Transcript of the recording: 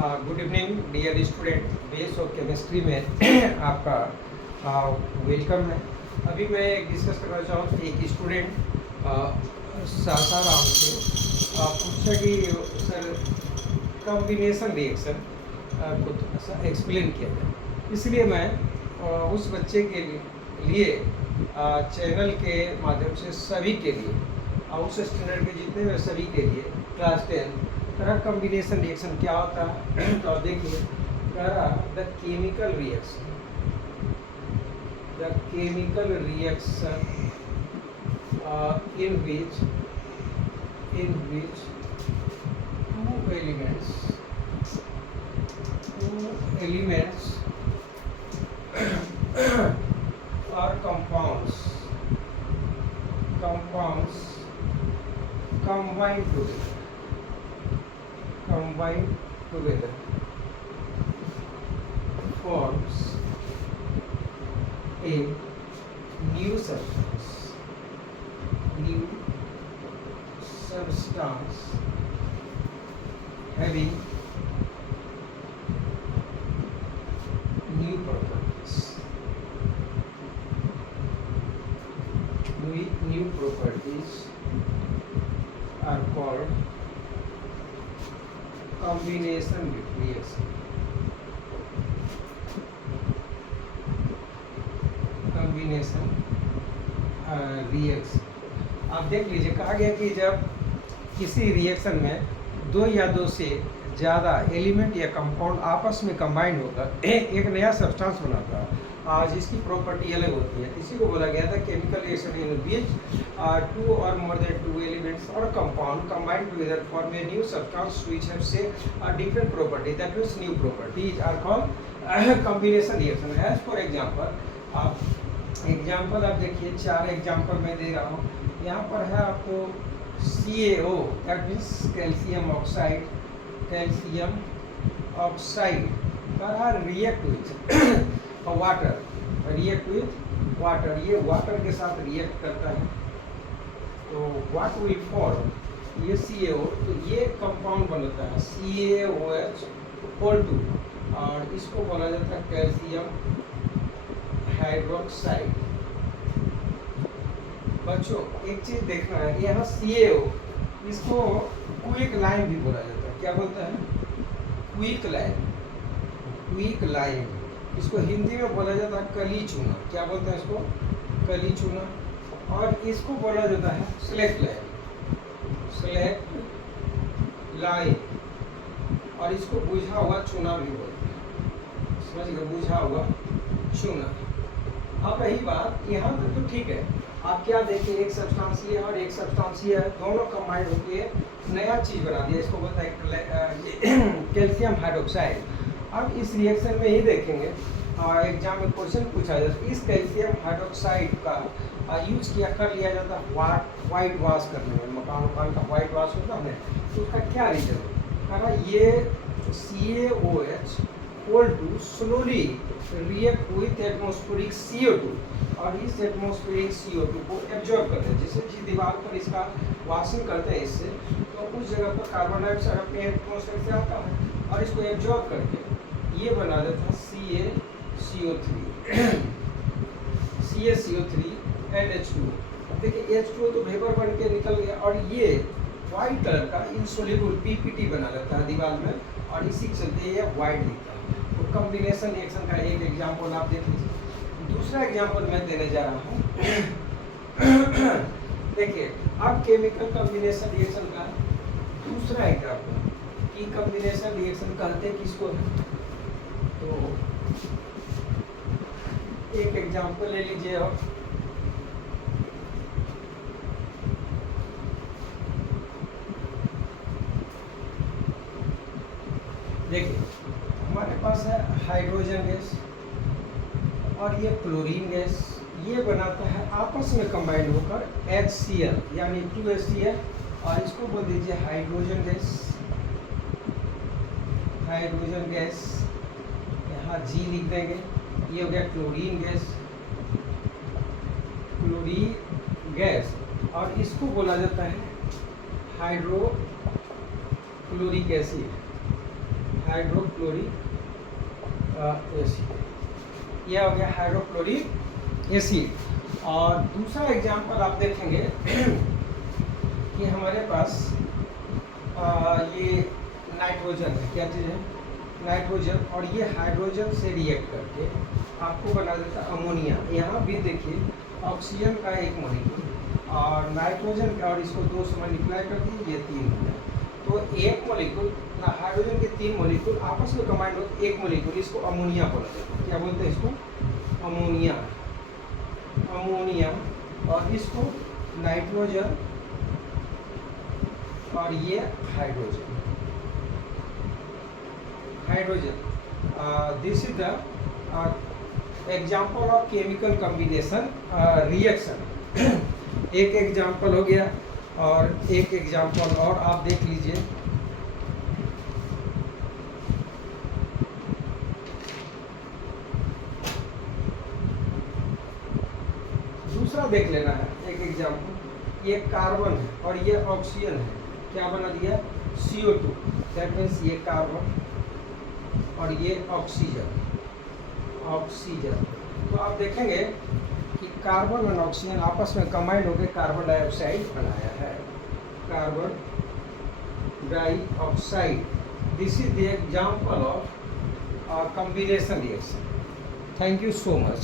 Good evening dear student. Base of chemistry में आपका welcome है। अभी मैं डिस्कस करना चाहूँ एक स्टूडेंट सासाराम से पूछा कि सर कॉम्बिनेशन रिएक्शन को थोड़ा सा एक्सप्लेन किया जाए, इसलिए मैं उस बच्चे के लिए चैनल के माध्यम से सभी के लिए उस स्टैंडर्ड के जितने में सभी के लिए क्लास 10 तरह कॉम्बिनेशन रिएक्शन क्या होता है तो देखिए the chemical reaction in which two elements or compounds combine together forms a new substance having new properties. New properties are called combination reaction. आप देख लीजिए, कहा गया कि जब किसी रिएक्शन में दो या दो से ज़्यादा एलिमेंट या कंपाउंड आपस में कंबाइंड होकर एक नया सब्सटेंस बनाता है जिसकी प्रॉपर्टी अलग होती है, इसी को बोला गया था chemical reaction in which two or more than two elements or compound combine together form a new substance which have से different property, that means new properties are called combination reaction. As for example आप देखिए, 4 example मैं दे रहा हूँ। यहाँ पर है आपको CaO, that means calcium oxide का रिएक्ट विथ वाटर, ये वाटर के साथ रिएक्ट करता है तो व्हाट विल फॉर्म ये CaO, तो ये कंपाउंड बनता है CaOH इक्वल टू, और इसको बोला जाता है कैल्शियम हाइड्रोक्साइड। बच्चों एक चीज देखना है, यहाँ CaO इसको क्विक लाइम भी बोला जाता है। क्या बोलता है? Quick lime. इसको हिंदी में बोला जाता है कली चूना। क्या बोलते हैं इसको? कली चूना। और इसको बोला जाता है स्लेट लाइम, और इसको बुझा हुआ चूना भी बोलते हैं। समझ गए? बुझा हुआ चूना। अब रही बात, यहाँ तक तो ठीक है। आप क्या देखिए, एक सब्सटेंस ये और एक सब्सटेंस ये है, दोनों कंबाइंड होकर नया चीज बना दिया, इसको बोलता है कैल्शियम हाइड्रोक्साइड। अब इस रिएक्शन में ही देखेंगे, एग्जाम में क्वेश्चन पूछा जाता है, इस कैल्शियम हाइड्रोक्साइड का यूज कर लिया जाता है वाइट वॉश करने में। मकान का वाइट वॉश होता है, तो उसका क्या रीजन है? ये CaOH equal to slowly react with atmospheric CO2, और इस एटमॉस्फेरिक CO2 को एब्जॉर्ब करते हैं। जैसे जिस दीवार पर इसका वॉशिंग करते हैं इससे, तो उस जगह पर कार्बन डाइऑक्साइड अपने एटमॉस्फेयर से आता है और इसको एब्जॉर्ब करके ये बना देता है CaCO3 NH2। अब देखिए H2 तो वेपर बन के निकल गया, और ये वाइट कलर का इंसोल्यूबल PPT बना लेता है दीवार में, और इसी के चलते ये वाइट दिखता है। तो कॉम्बिनेशन रिएक्शन का एक एग्जाम्पल आप देख लीजिए। दूसरा एग्जाम्पल मैं देने जा रहा हूँ। देखिए, अब केमिकल कॉम्बिनेशन रिएक्शन का दूसरा एग्जाम्पल कि कॉम्बिनेशन रिएक्शन कहते हैं किसको है। तो एक एग्जाम्पल ले लीजिए आप। देखिए, हमारे पास है हाइड्रोजन गैस और ये क्लोरीन गैस, ये बनाता है आपस में कंबाइंड होकर HCl यानी 2HCl, और इसको बोल दीजिए हाइड्रोजन गैस। यहाँ G लिख देंगे। ये हो गया क्लोरीन गैस, और इसको बोला जाता है हाइड्रोक्लोरिक एसिड। हाइड्रोक्लोरिक एसिड, यह हो गया हाइड्रोक्लोरिक एसिड। और दूसरा एग्जाम्पल आप देखेंगे कि हमारे पास ये नाइट्रोजन है, क्या चीज़ है, नाइट्रोजन, और ये हाइड्रोजन से रिएक्ट करके आपको बना देता अमोनिया। यहाँ भी देखिए ऑक्सीजन का एक मॉलिक्यूल और नाइट्रोजन का, और इसको 2 से मल्टीप्लाई कर दिए, ये 3 हो गया। तो एक मॉलिक्यूल ना, हाइड्रोजन के 3 मॉलिक्यूल आपस में कंबाइंड होकर एक मॉलिक्यूल, इसको अमोनिया बोला जाता है। क्या बोलते हैं इसको, अमोनिया, अमोनिया। और इसको नाइट्रोजन और ये hydrogen, hydrogen. This is the example of chemical combination reaction. एक एग्जाम्पल हो गया, और एक एग्जाम्पल और आप देख लीजिए। दूसरा देख लेना है एक एग्जाम्पल। ये कार्बन है और ये ऑक्सीजन है, क्या बना दिया, CO2। दैट मीन्स ये कार्बन और ये ऑक्सीजन, ऑक्सीजन। तो आप देखेंगे कि कार्बन और ऑक्सीजन आपस में कंबाइंड होकर कार्बन डाइऑक्साइड बनाया है, carbon dioxide. This is the example of combination reaction. Thank you so much.